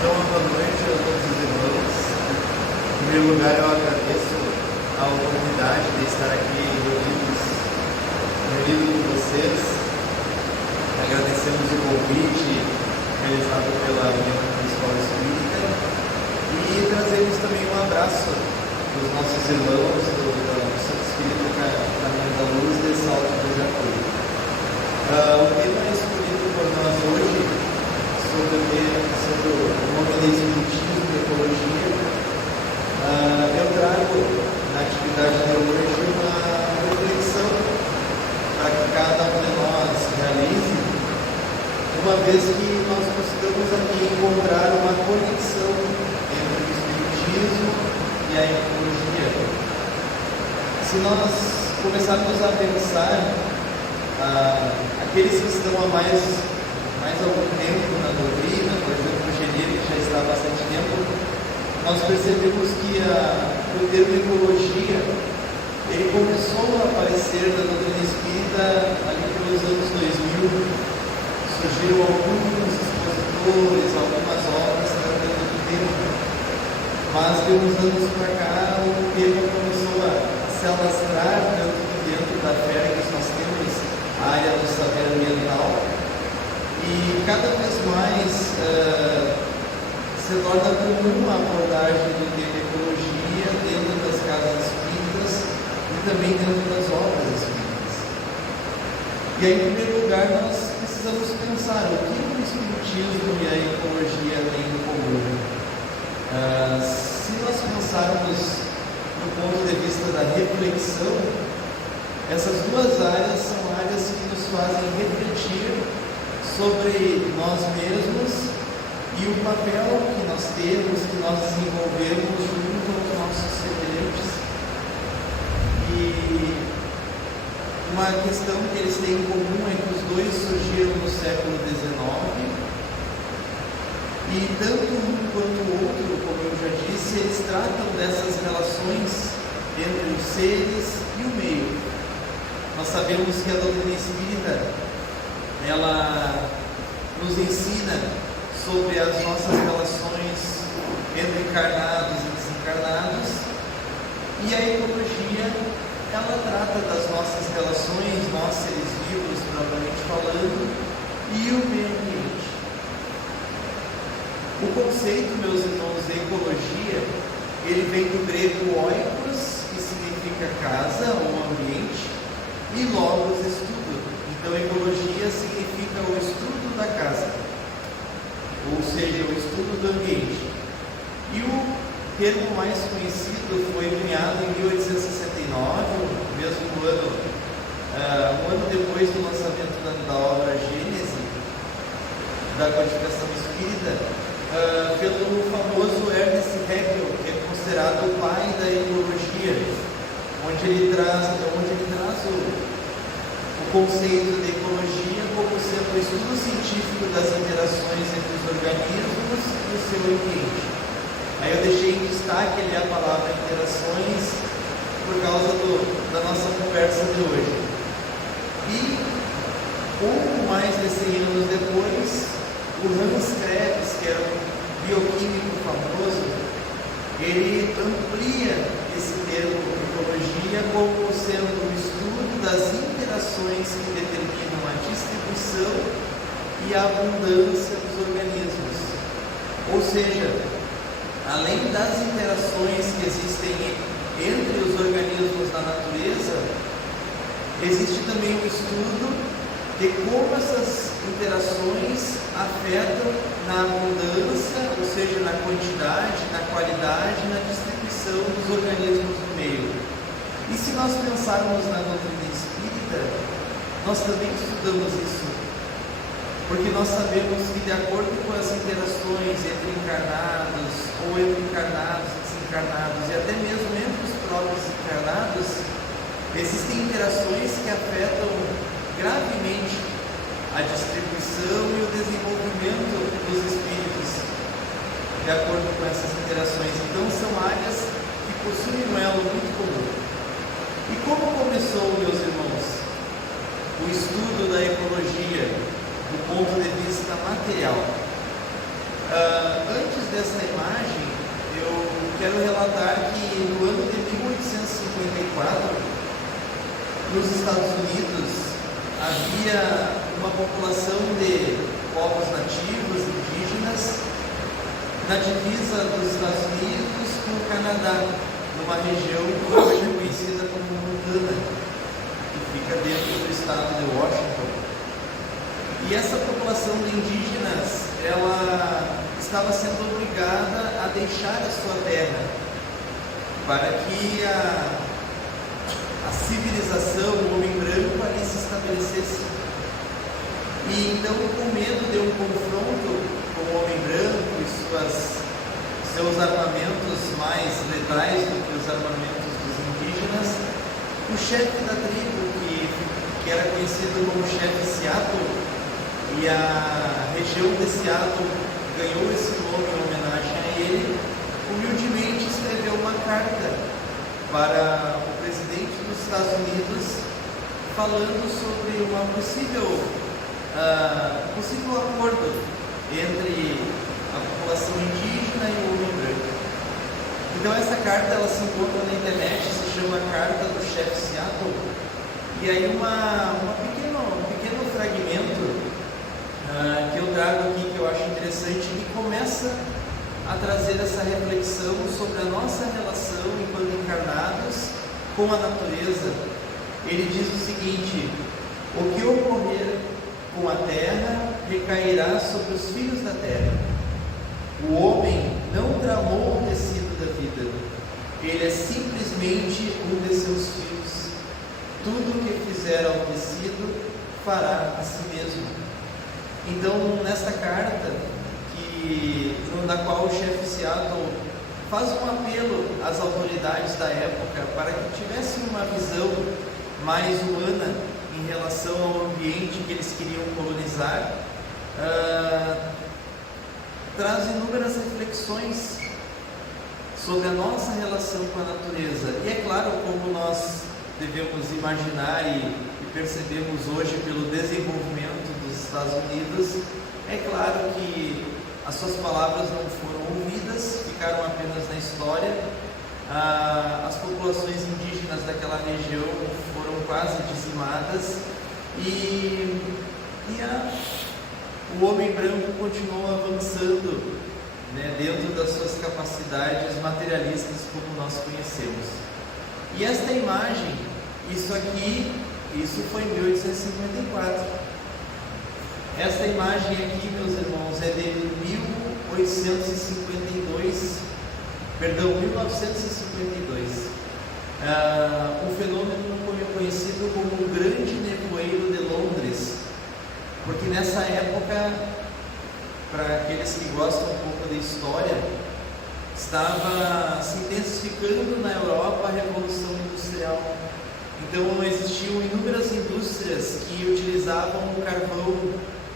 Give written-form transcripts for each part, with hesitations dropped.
Então, boa noite a todos os irmãos. Em primeiro lugar, eu agradeço a oportunidade de estar aqui reunido com vocês. Agradecemos o convite realizado pela União Municipal Espírita e trazemos também um abraço dos nossos irmãos da Missão Espírita Caminho da Luz de Salto do Jacu. O tema escolhido por nós hoje sobre o nome de Espiritismo e Ecologia, eu trago na atividade de hoje uma reflexão para que cada um de nós realize, uma vez que nós buscamos aqui encontrar uma conexão entre o Espiritismo e a Ecologia. Se nós começarmos a pensar, aqueles que estão há mais algum tempo na doutrina, por exemplo, o Genier, que já está há bastante tempo, nós percebemos que o termo ecologia, ele começou a aparecer na doutrina espírita ali pelos anos 2000. Surgiram alguns expositores, algumas obras tratando do tema, mas de uns anos para cá o tema começou a se alastrar tanto dentro da fé que nós temos, a área do saber ambiental, e cada vez mais se torna comum a abordagem do tema ecologia dentro das casas espíritas e também dentro das obras espíritas. E aí, em primeiro lugar, nós precisamos pensar o que o Espiritismo e a ecologia têm em comum. Se nós pensarmos do ponto de vista da reflexão, essas duas áreas são áreas que nos fazem refletir sobre nós mesmos e o papel que nós temos, que nós desenvolvemos junto aos nossos semelhantes. E uma questão que eles têm em comum é que os dois surgiram no século XIX, e tanto um quanto o outro, como eu já disse, eles tratam dessas relações entre os seres e o meio. Nós sabemos que a doutrina espírita, ela nos ensina sobre as nossas relações entre encarnados e desencarnados, e a ecologia, ela trata das nossas relações, nós seres vivos, propriamente falando, e o meio ambiente. O conceito, meus irmãos, de ecologia, ele vem do grego oikos, que significa casa ou ambiente, e logos, estudo. Então, ecologia significa o estudo da casa, ou seja, o estudo do ambiente. E o termo mais conhecido foi cunhado em 1869, mesmo ano, um ano depois do lançamento da obra Gênese, da codificação espírita, pelo famoso Ernest Haeckel, que é considerado o pai da ecologia, onde ele traz o conceito de ecologia como sendo o estudo científico das interações entre os organismos e o seu ambiente. Aí eu deixei em destaque ali a palavra interações por causa da nossa conversa de hoje. E pouco mais de 100 anos depois, o Hans Krebs, que era um bioquímico famoso, ele amplia esse termo ecologia como sendo o estudo das interações que determinam a distribuição e a abundância dos organismos. Ou seja, além das interações que existem entre os organismos na natureza, existe também um estudo de como essas interações afetam na abundância, ou seja, na quantidade, na qualidade, na distribuição dos organismos no meio. E se nós pensarmos na doutrina espírita, nós também estudamos isso, porque nós sabemos que, de acordo com as interações entre encarnados, ou entre encarnados e desencarnados, e até mesmo entre os próprios encarnados, existem interações que afetam gravemente a distribuição e o desenvolvimento dos espíritos, de acordo com essas interações. Então, são áreas que possuem um elo muito comum. E como começou, meus irmãos, o estudo da ecologia do ponto de vista material? Antes essa imagem, eu quero relatar que no ano de 1854, nos Estados Unidos, havia uma população de povos nativos, indígenas, na divisa dos Estados Unidos com o Canadá, numa região que hoje é conhecida como Montana, que fica dentro do estado de Washington. E essa população de indígenas, ela estava sendo obrigada a deixar a sua terra para que a civilização, o homem branco ali se estabelecesse. E então, com medo de um confronto com o homem branco e seus armamentos mais letais do que os armamentos dos indígenas, o chefe da tribo, que era conhecido como chefe Seattle, e a região de Seattle ganhou esse nome em homenagem a ele, humildemente escreveu uma carta para o presidente dos Estados Unidos falando sobre uma possível acordo entre a população indígena e o homem branco. Então essa carta ela se encontra na internet, se chama Carta do Chefe Seattle, e aí um pequeno fragmento que eu trago aqui, que eu acho interessante, que começa a trazer essa reflexão sobre a nossa relação enquanto encarnados com a natureza. Ele diz o seguinte: o que ocorrer com a terra recairá sobre os filhos da terra. O homem não tramou o tecido da vida, ele é simplesmente um de seus fios. Tudo o que fizer ao tecido fará a si mesmo. Então, nesta carta, na qual o chefe Seattle faz um apelo às autoridades da época para que tivessem uma visão mais humana em relação ao ambiente que eles queriam colonizar, traz inúmeras reflexões sobre a nossa relação com a natureza. E é claro, como nós devemos imaginar e percebemos hoje pelo desenvolvimento dos Estados Unidos, é claro que as suas palavras não foram ouvidas, ficaram apenas na história. As populações indígenas daquela região foram quase dizimadas e o homem branco continuou avançando, né, dentro das suas capacidades materialistas como nós conhecemos. E esta imagem, isso foi em 1854. Esta imagem aqui, meus irmãos, é de 1952. Um fenômeno conhecido como o Grande Nevoeiro de Londres, porque nessa época, para aqueles que gostam um pouco de história, estava se intensificando na Europa a Revolução Industrial. Então existiam inúmeras indústrias que utilizavam o carvão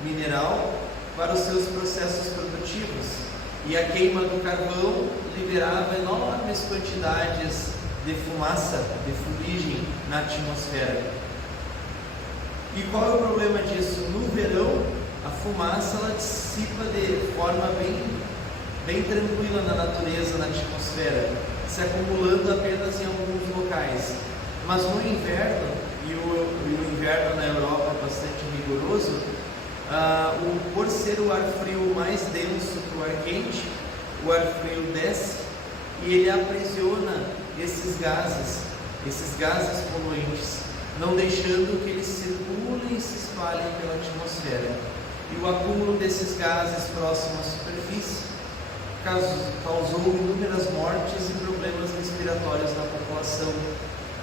mineral para os seus processos produtivos, e a queima do carvão liberava enormes quantidades de fumaça, de fuligem na atmosfera. E qual é o problema disso? No verão, a fumaça ela dissipa de forma bem tranquila na natureza, na atmosfera, se acumulando apenas em alguns locais. Mas no inverno, e o inverno na Europa é bastante rigoroso, por ser o ar frio mais denso que o ar quente, o ar frio desce e ele aprisiona esses gases poluentes, não deixando que eles circulem e se espalhem pela atmosfera. E o acúmulo desses gases próximo à superfície causou inúmeras mortes e problemas respiratórios na população.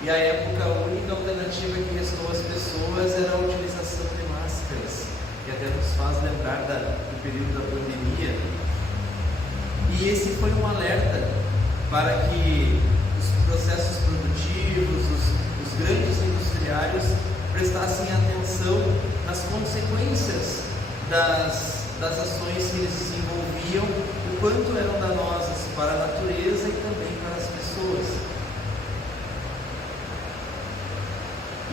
E à época, a única alternativa que restou às pessoas era a utilização de máscaras, que até nos faz lembrar do período da pandemia. E esse foi um alerta para que os processos produtivos, os grandes industriários prestassem atenção nas consequências das ações que eles desenvolviam, o quanto eram danosas para a natureza e também para as pessoas.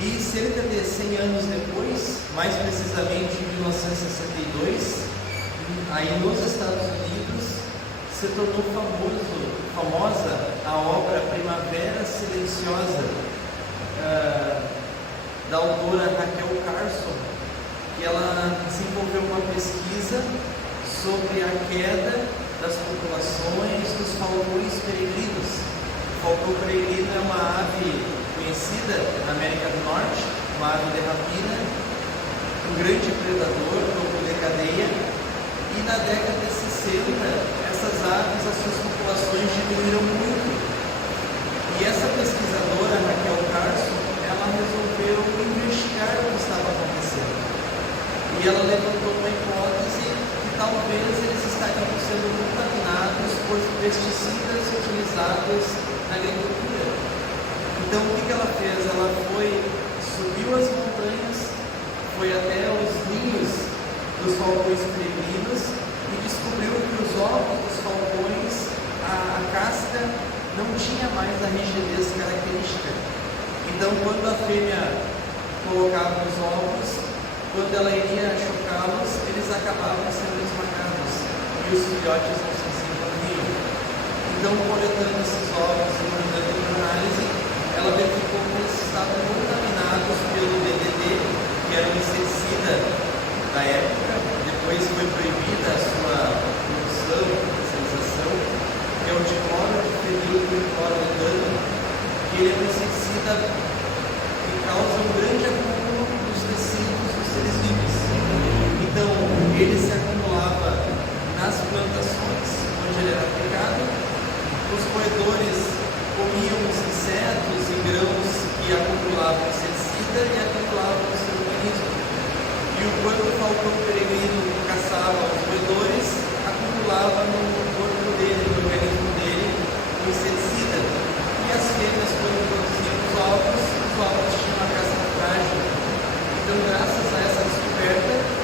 E cerca de 100 anos depois, mais precisamente em 1962, aí nos Estados Unidos, se tornou famosa a obra Primavera Silenciosa, da autora Rachel Carson, que ela desenvolveu uma pesquisa sobre a queda das populações dos falcões peregrinos. O falcão peregrino é uma ave conhecida na América do Norte, uma ave de rapina, um grande predador, topo de cadeia, e na década de 60 essas aves, as suas populações diminuíram muito. E essa pesquisadora, Rachel Carson, ela resolveu investigar o que estava acontecendo. E ela levantou uma hipótese que talvez eles estariam sendo contaminados por pesticidas utilizados na agricultura. Então o que ela fez? Ela subiu as montanhas, foi até os ninhos dos falcões peregrinos e descobriu que os ovos dos falcões, a casca não tinha mais a rigidez característica. Então quando a fêmea colocava os ovos, quando ela iria chocá-los, eles acabavam sendo esmagados e os filhotes não se desenvolviam. Então, coletando esses ovos e mandando para análise, ela verificou que eles estavam contaminados pelo DDT, que era um inseticida da época. Depois foi proibida a sua produção, comercialização, que é o diclorofenilcloroetano, que ele é um inseticida que causa um grande acúmulo dos tecidos dos seres vivos. Então, ele se acumulava nas plantações onde ele era aplicado. Os roedores comiam os insetos e grãos que acumulavam inseticida e acumulavam no seu organismo. E o quanto o falcão peregrino caçava os roedores, acumulava no corpo dele, no organismo dele, o inseticida. E as fêmeas, quando produziam os ovos tinham uma casca frágil. Então, graças a essa descoberta,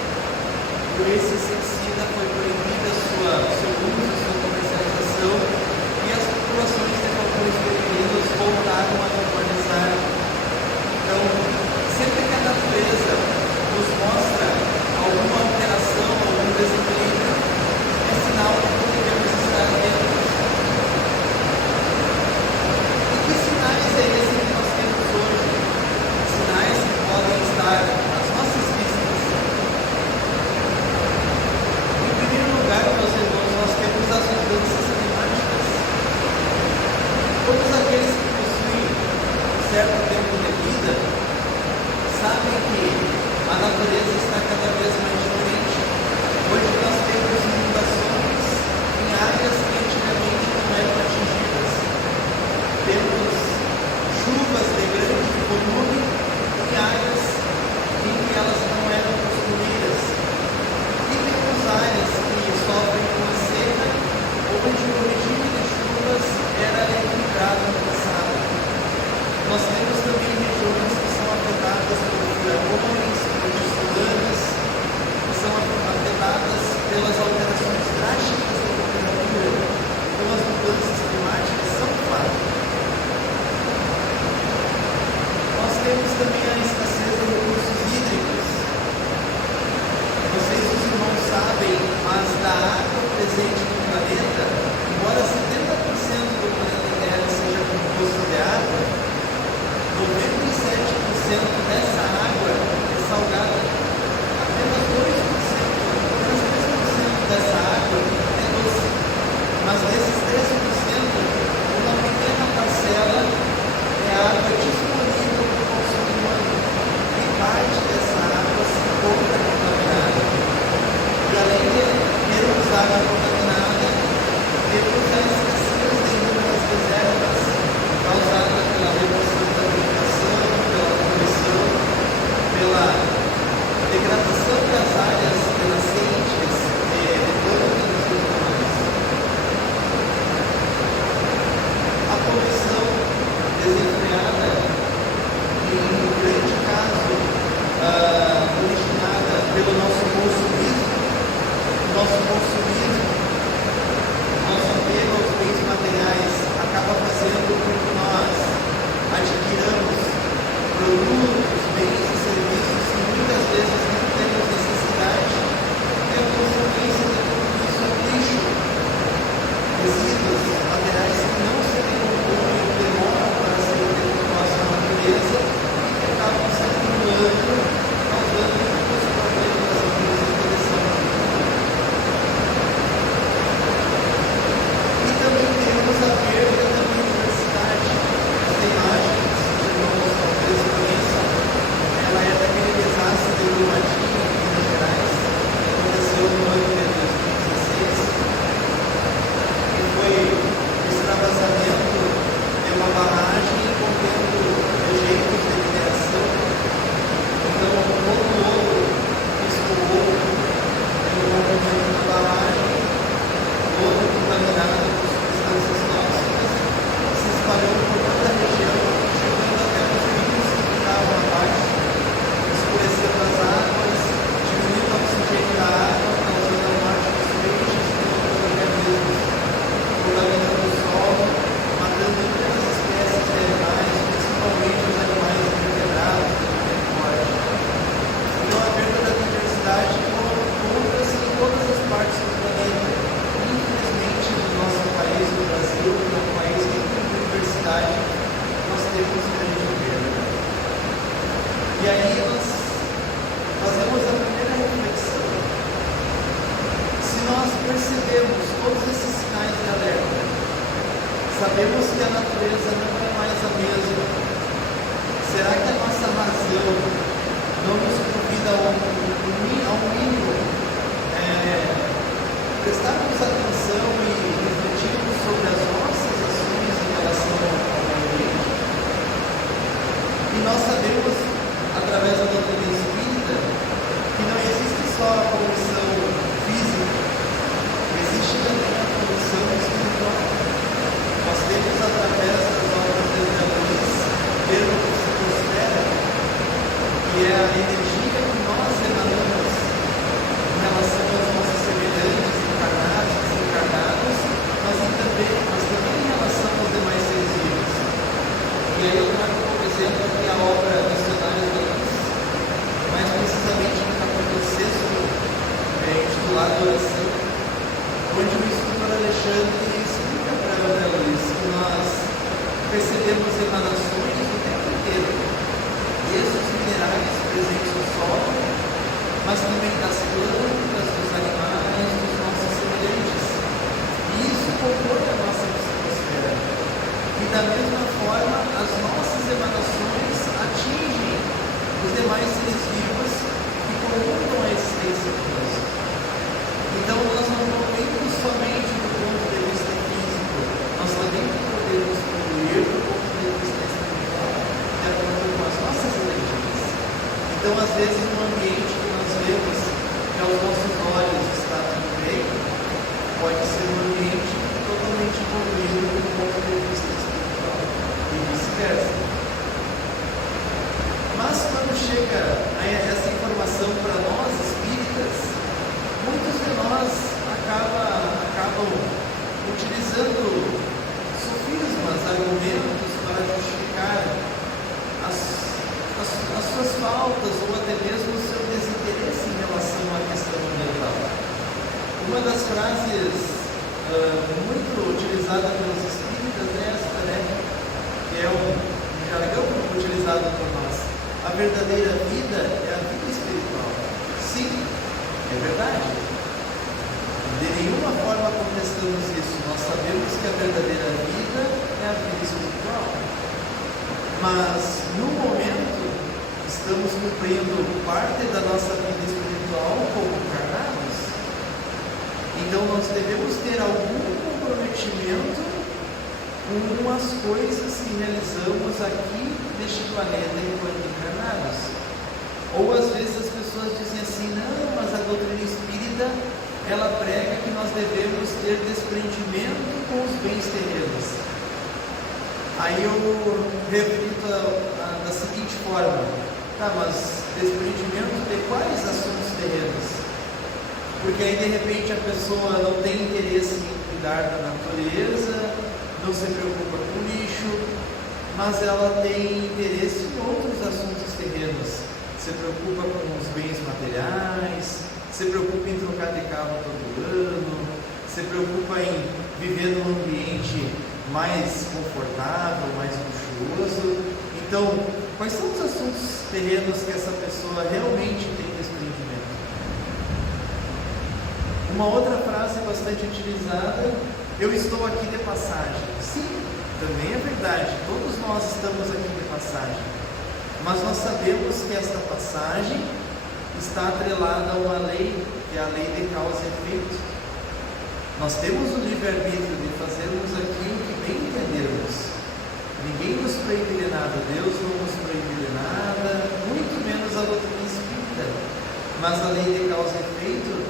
esse inseticida foi proibida seu uso, sua comercialização, e as populações de falcões peregrinos voltaram a normalizar. Então, sempre que a natureza nos mostra alguma alteração, algum desequilíbrio, é sinal de que devemos estar atentos. E que sinais é esse que nós temos hoje? Sinais que podem estar às nossas vistas. Em primeiro lugar, meus irmãos, nós temos as mudanças climáticas. Todos aqueles que possuem um certo tempo de vida sabem que a natureza está cada vez mais diferente. Hoje nós temos inundações em áreas que antigamente não eram atingidas. Temos chuvas de grande volume em áreas em que elas não eram costumeiras. E temos áreas que sofrem com a seca, onde o regime de chuvas era equilibrado no passado. Nós temos também regiões que são afetadas por furacões, por tsunamis, que são afetadas pelas alterações drásticas da temperatura. Então as mudanças climáticas são fato. Nós temos também a escassez de recursos hídricos. Vocês, os irmãos, sabem, mas da água presente no planeta, embora 70% do planeta Terra seja composto de água, 97% dessa água é salgada. Apenas 3% dessa água é doce. Mas desses 3%, uma pequena parcela é água disponível para o consumo humano. E parte dessa água se encontra contaminada. E além de termos água contaminada, temos a escassez de inúmeras reservas causada pela remoção da vegetação, pela poluição, pela degradação das áreas de nascentes, de plantas e tudo mais. A poluição desenfreada, em grande caso, originada pelo nosso consumismo, nosso apego aos bens materiais acaba fazendo com que nós adquiramos produtos, bens e serviços que muitas vezes não temos necessidade, e a consequência de tudo isso é lixo. percebemos todos esses sinais de alerta. Sabemos que a natureza não é mais a mesma. Será que a nossa razão não nos convida ao mínimo prestarmos atenção e refletirmos sobre as nossas ações em relação ao ambiente? E nós sabemos, através da doutrina espírita, que não existe só a poluição física, existe também a poluição espiritual. Nós temos, através das obras de André Luiz, termo que se considera, que é a energia que nós emanamos em relação aos nossos semelhantes, encarnados, desencarnados, mas também em relação aos demais seres vivos. E aí eu trago como exemplo aqui a obra Missionários da Luz, mais precisamente no capítulo 6, intitulado Oração, onde o instrutor Alexandre explica para André Luiz que nós percebemos emanações o tempo inteiro, desde os minerais presentes no solo, mas também das plantas, dos animais, dos nossos semelhantes. E isso compõe a nossa psicosfera. E da mesma forma, as nossas emanações atingem os demais seres vivos que comungam a existência conosco. Então, nós não poluímos somente do ponto de vista físico, nós também podemos poluir do ponto de vista espiritual, de acordo com as nossas energias. Então, às vezes, no ambiente que nós vemos que aos nossos olhos está tudo bem, pode ser um ambiente totalmente poluído do ponto de vista espiritual e vice-versa. Mas quando chega essa informação para nós espíritas, muitos de nós acabam utilizando sofismas, argumentos para justificar as suas faltas ou até mesmo o seu desinteresse em relação à questão ambiental. Uma das frases muito utilizada pelos espíritas é esta, que é um jargão utilizado por nós. A verdadeira vida é a vida espiritual. Sim, é verdade. De nenhuma forma contestamos isso. Nós sabemos que a verdadeira vida é a vida espiritual. Mas, no momento, estamos cumprindo parte da nossa vida espiritual como encarnados. Então, nós devemos ter algum comprometimento com as coisas que realizamos aqui neste planeta enquanto encarnados. Ou às vezes as pessoas dizem assim, não, mas a doutrina espírita ela prega que nós devemos ter desprendimento com os bens terrenos. Aí eu reflito da seguinte forma, tá, mas desprendimento de quais assuntos terrenos? Porque aí de repente a pessoa não tem interesse em cuidar da natureza, não se preocupa com o lixo, mas ela tem interesse em outros assuntos terrenos. Se preocupa com os bens materiais, se preocupa em trocar de carro todo ano, se preocupa em viver num ambiente mais confortável, mais luxuoso. Então, quais são os assuntos terrenos que essa pessoa realmente tem desprendimento? Uma outra frase bastante utilizada, eu estou aqui de passagem. Sim, também é verdade, todos nós estamos aqui de passagem. Mas nós sabemos que esta passagem está atrelada a uma lei, que é a lei de causa e efeito. Nós temos o livre-arbítrio de fazermos aqui o que bem entendermos. Ninguém nos proíbe de nada, Deus não nos proíbe de nada, muito menos a doutrina espírita. Mas a lei de causa e efeito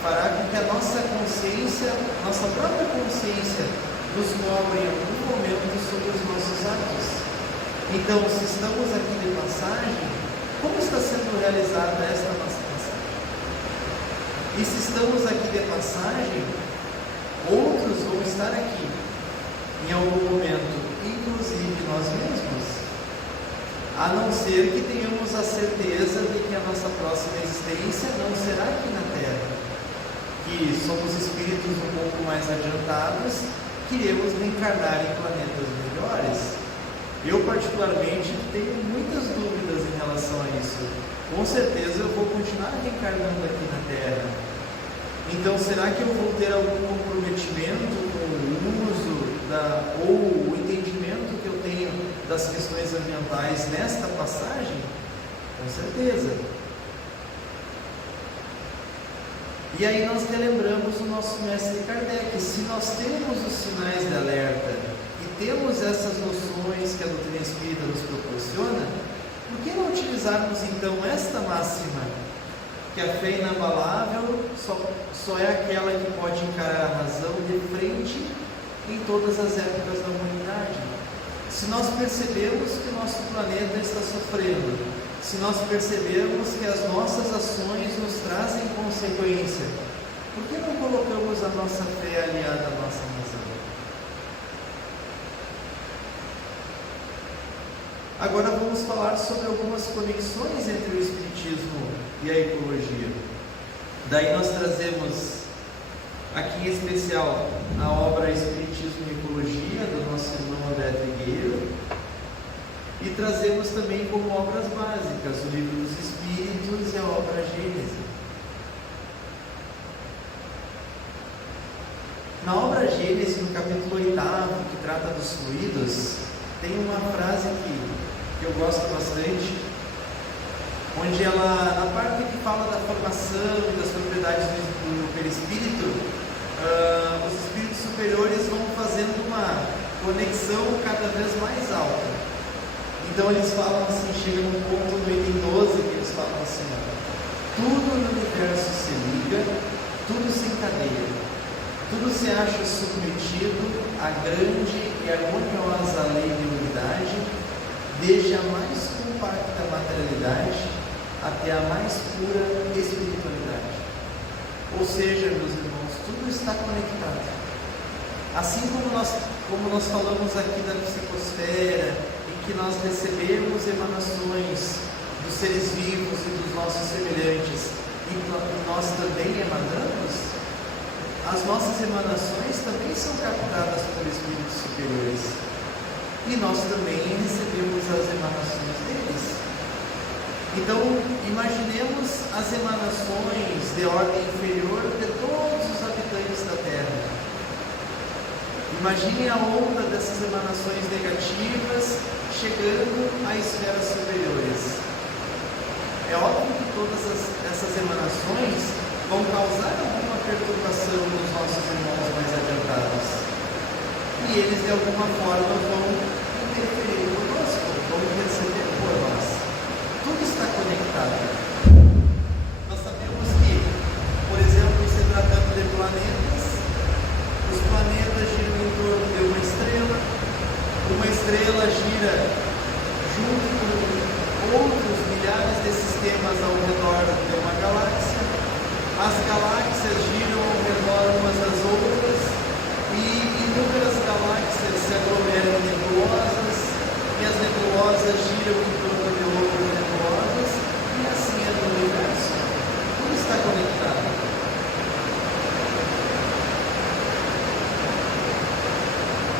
fará com que a nossa consciência, nossa própria consciência, nos cobre em algum momento sobre os nossos atos. Então, se estamos aqui de passagem, como está sendo realizada esta nossa passagem? E se estamos aqui de passagem, outros vão estar aqui em algum momento, inclusive nós mesmos, a não ser que tenhamos a certeza de que a nossa próxima existência não será aqui na Terra, que somos espíritos um pouco mais adiantados, que iremos reencarnar em planetas melhores. Eu particularmente tenho muitas dúvidas em relação a isso. Com certeza eu vou continuar reencarnando aqui na Terra. Então, será que eu vou ter algum comprometimento com o uso ou o entendimento que eu tenho das questões ambientais nesta passagem? Com certeza. E aí nós relembramos o nosso mestre Kardec. Se nós temos os sinais de alerta e temos essas noções que a doutrina espírita nos proporciona, por que não utilizarmos então esta máxima? Que a fé inabalável só é aquela que pode encarar a razão de frente em todas as épocas da humanidade. Se nós percebemos que o nosso planeta está sofrendo, se nós percebemos que as nossas ações nos trazem consequência, por que não colocamos a nossa fé aliada à nossa razão? Agora vamos falar sobre algumas conexões entre o Espiritismo e a ecologia. Daí nós trazemos aqui em especial a obra Espiritismo e Ecologia, do nosso irmão André Trigueiro, e trazemos também como obras básicas o Livro dos Espíritos e a obra Gênese. Na obra Gênese, no capítulo 8º, que trata dos fluidos, tem uma frase que eu gosto bastante, onde ela, na parte que fala da formação e das propriedades do perispírito, os espíritos superiores vão fazendo uma conexão cada vez mais alta. Então eles falam assim, chega num ponto no item 12 que eles falam assim: tudo no universo se liga, tudo se encadeia, tudo se acha submetido à grande e harmoniosa lei de unidade, desde a mais compacta materialidade até a mais pura espiritualidade. Ou seja, meus irmãos, tudo está conectado. Assim como nós falamos aqui da psicosfera, em que nós recebemos emanações dos seres vivos e dos nossos semelhantes, e nós também emanamos, as nossas emanações também são captadas por espíritos superiores. E nós também recebemos as emanações deles. Então, imaginemos as emanações de ordem inferior de todos os habitantes da Terra. Imagine a onda dessas emanações negativas chegando a esferas superiores. É óbvio que todas essas emanações vão causar alguma perturbação nos nossos irmãos mais adiantados. E eles, de alguma forma, vão interferir conosco, vão receber por nós. Tudo está conectado. Nós sabemos que, por exemplo, se tratando de planetas, os planetas giram em torno de uma estrela gira junto com outros milhares de sistemas ao redor de uma galáxia, as galáxias giram ao redor umas das outras, e inúmeras galáxias se aglomeram em nebulosas, e as nebulosas giram em torno de outras nebulosas, e assim é no universo. Tudo está conectado.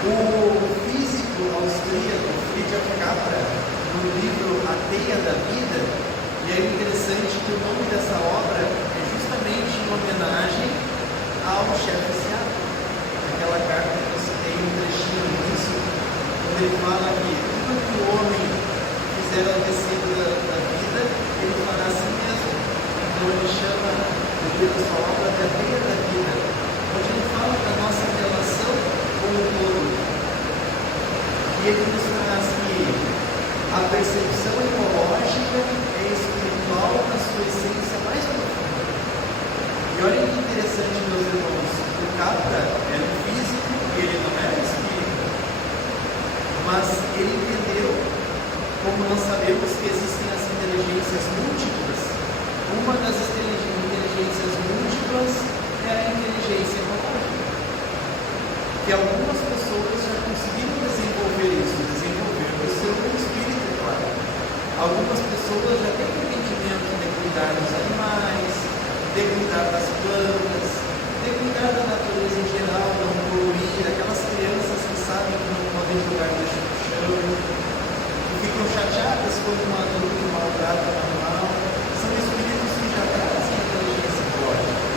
O físico austríaco Friedrich Capra, no livro A Teia da Vida, e é interessante que o nome dessa obra é justamente em homenagem ao chefe Seattle. Aquela carta que eu citei um trechinho no início, onde ele fala que tudo que o homem fizer ao descer da vida, ele fará a si mesmo. Então ele chama o livro da sua obra de A Teia da Vida, onde ele fala da nossa relação com o todo. E ele nos traz que a percepção ecológica é espiritual na sua essência mais profunda. E olha que interessante, meus irmãos, o Capra era um físico e ele não era espírita, mas ele entendeu, como nós sabemos que existem as inteligências múltiplas, uma das inteligências múltiplas é a inteligência ecológica, que algumas pessoas já conseguiram desenvolver o seu espírito, claro. Algumas pessoas já têm o entendimento de cuidar dos animais, de cuidar das plantas, de cuidar da natureza em geral, não poluir, aquelas crianças que sabem que não podem jogar lixo no chão, que ficam chateadas quando um adulto maltrata um animal, são espíritos que já trazem a inteligência ecológica.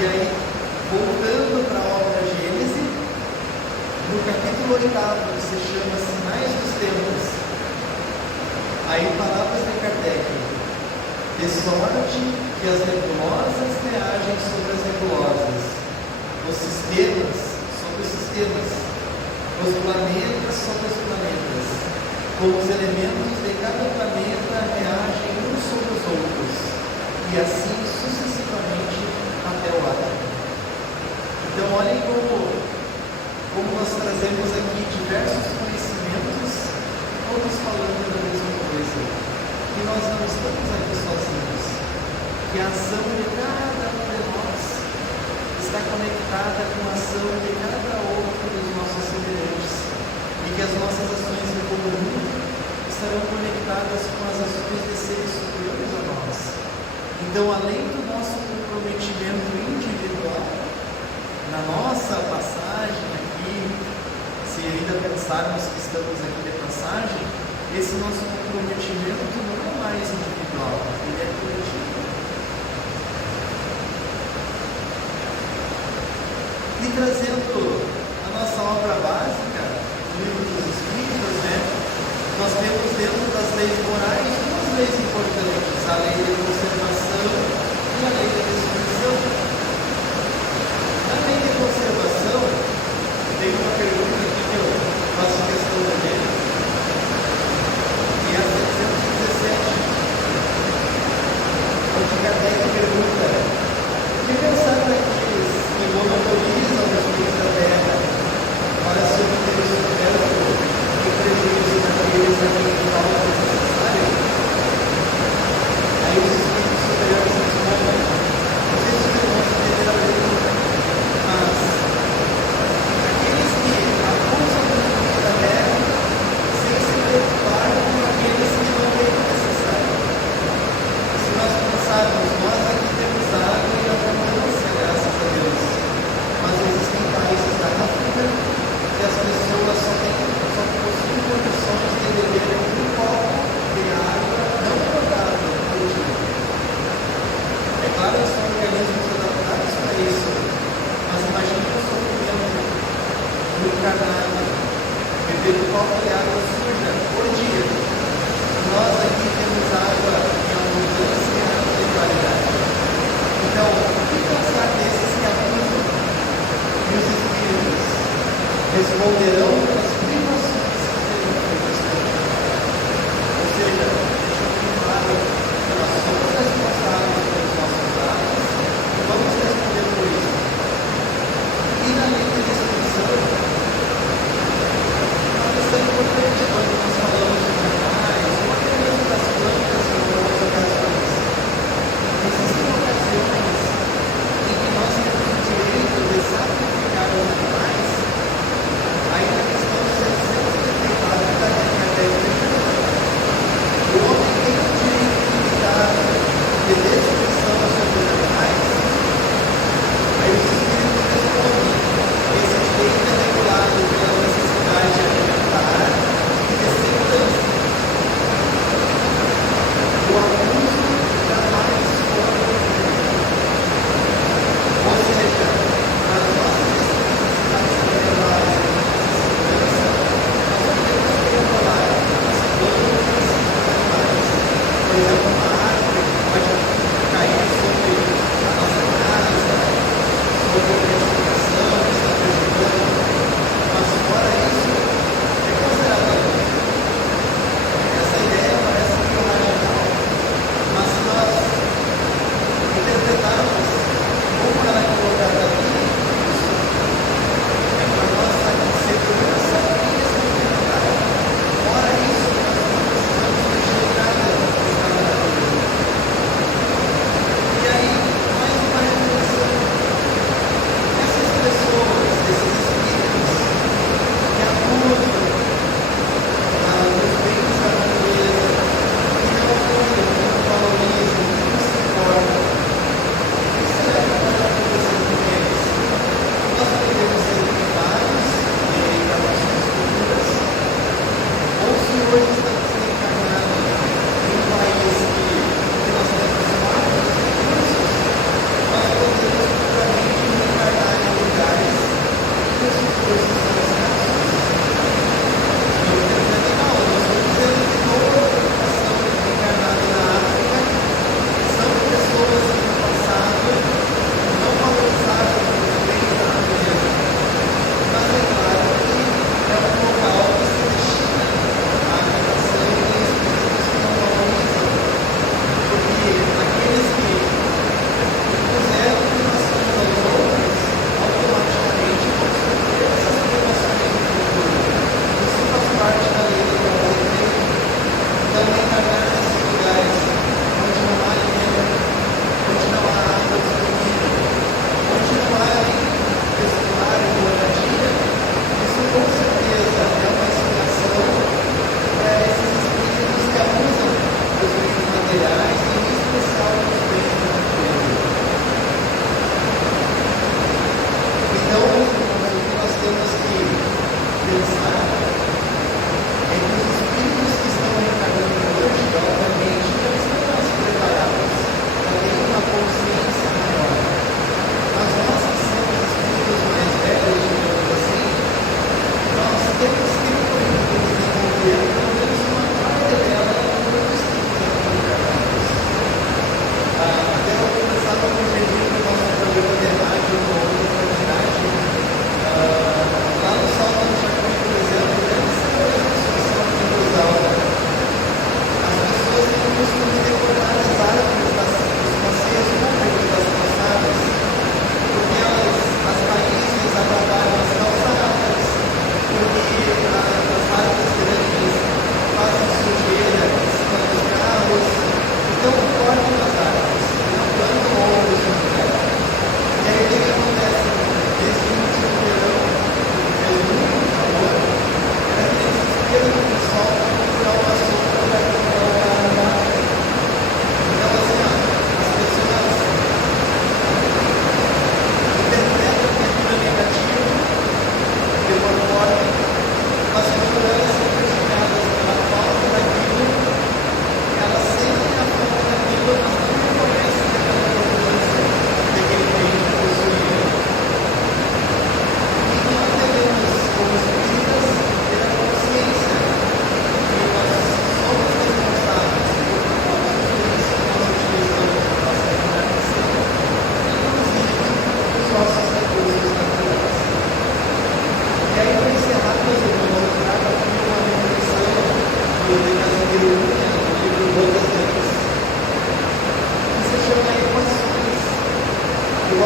E aí, voltando para a obra Gênese, no capítulo 8, que se chama Sinais dos Tempos, aí palavras de Kardec: de sorte que as nebulosas reagem sobre as nebulosas, os sistemas sobre os sistemas, os planetas sobre os planetas, como os elementos de cada planeta reagem uns sobre os outros, e assim sucessivamente até o átomo. Então, olhem como nós trazemos aqui diversos conhecimentos, todos falando da mesma coisa, que nós não estamos aqui sozinhos, que a ação de cada um de nós está conectada com a ação de cada outro dos nossos semelhantes, e que as nossas ações em comum estarão conectadas com as ações de seres superiores a nós. Então, além do nosso comprometimento individual, na nossa passagem aqui, se ainda pensarmos que estamos aqui de passagem, esse nosso comprometimento não é mais individual, ele é coletivo. E trazendo a nossa obra básica, o Livro dos Espíritos, nós temos dentro das leis morais duas leis importantes: a lei de conservação e a lei de destruição. Na lei de conservação, tem uma pergunta aqui que eu faço questão de ler, que é a 717, onde Kardec pergunta: o que pensar daqueles que monopolizam os bens da terra para se obter o supérfluo e prejuízo daqueles a quem falta o necessário? Aí os espíritos superiores respondem: não sei se vocês vão entender a pergunta, mas aqueles que abusam dos bens da terra sem se preocupar com aqueles que não têm o necessário. Se nós pensarmos, nós aqui temos água e abundância, graças a Deus, mas existem países da África que as pessoas só possuem condições de beber um copo de água não potável por dia. É claro que são organismos adaptados para isso, mas imagine o sofrimento do encarnado beber um copo de água suja por dia. Nós aqui temos água em abundância e água de qualidade. Então, o que pensar desses que abusam? E os espíritos responderão as privações que terão feitas contra. Ou seja, deixando claro que nós somos responsáveis pelos nossos atos e vamos responder por isso. E na lei de destruição, uma questão importante quando nós falamos de animais, ou até mesmo das plantas em algumas ocasiões. Existem ocasiões em que nós temos o direito de sacrificar os animais, ainda que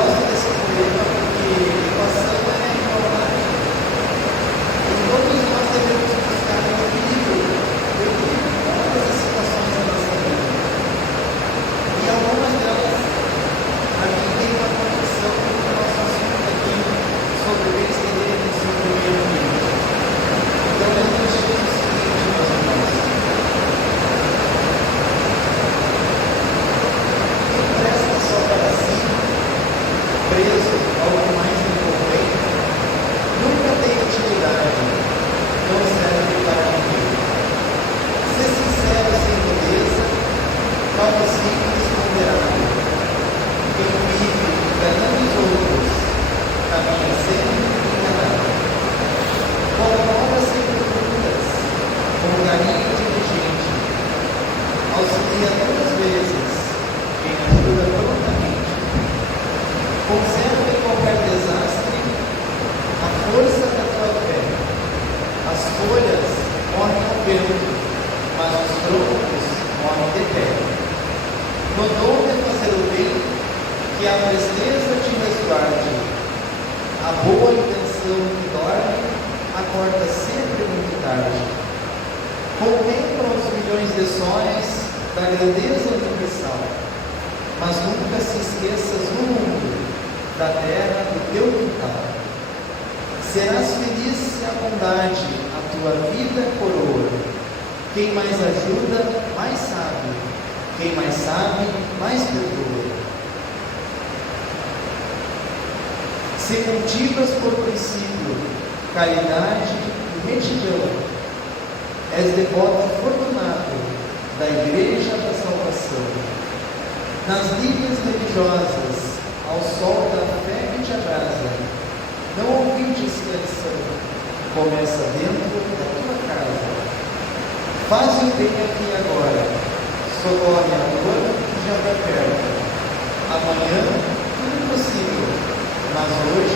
gosto desse poema porque equação é igualdade. E todos nós devemos buscar o equilíbrio em todas as situações da nossa vida. E algumas delas, a gente tem uma conexão com o nosso assunto aqui sobre perseguir e sobre o meio ambiente. Então, nós deixamos o seguinte, meus irmãos. Quem presta só para si, preso ao que mais lhe convém, nunca tem utilidade, não serve para ninguém. Ser sincero sem rudeza, torna simples ponderado. Quem vive enganando os outros, caminha sempre enganado. Coloca sempre frutas, com carinho diligente. Auxilia 2 vezes, quem ajuda prontamente. Conserva em qualquer desastre a força da tua fé. As folhas morrem ao vento, mas os troncos morrem de pé. No dom de fazer o bem, que a presteza te resguarde. A boa intenção que dorme, acorda sempre muito tarde. Contempla os milhões de sóis da grandeza universal, mas nunca se esqueças no mundo da terra do teu quintal. Serás feliz se a bondade a tua vida coroa. Quem mais ajuda, mais sabe. Quem mais sabe, mais perdoa. Se cultivas por princípio caridade e retidão, és devoto afortunado da Igreja da Salvação. Nas líneas religiosas, ao sol da fé que te abrasa, não ouvides que a lição começa dentro da tua casa. Faz o bem aqui e agora, socorre a dor que já vai perto. Amanhã, tudo possível, mas hoje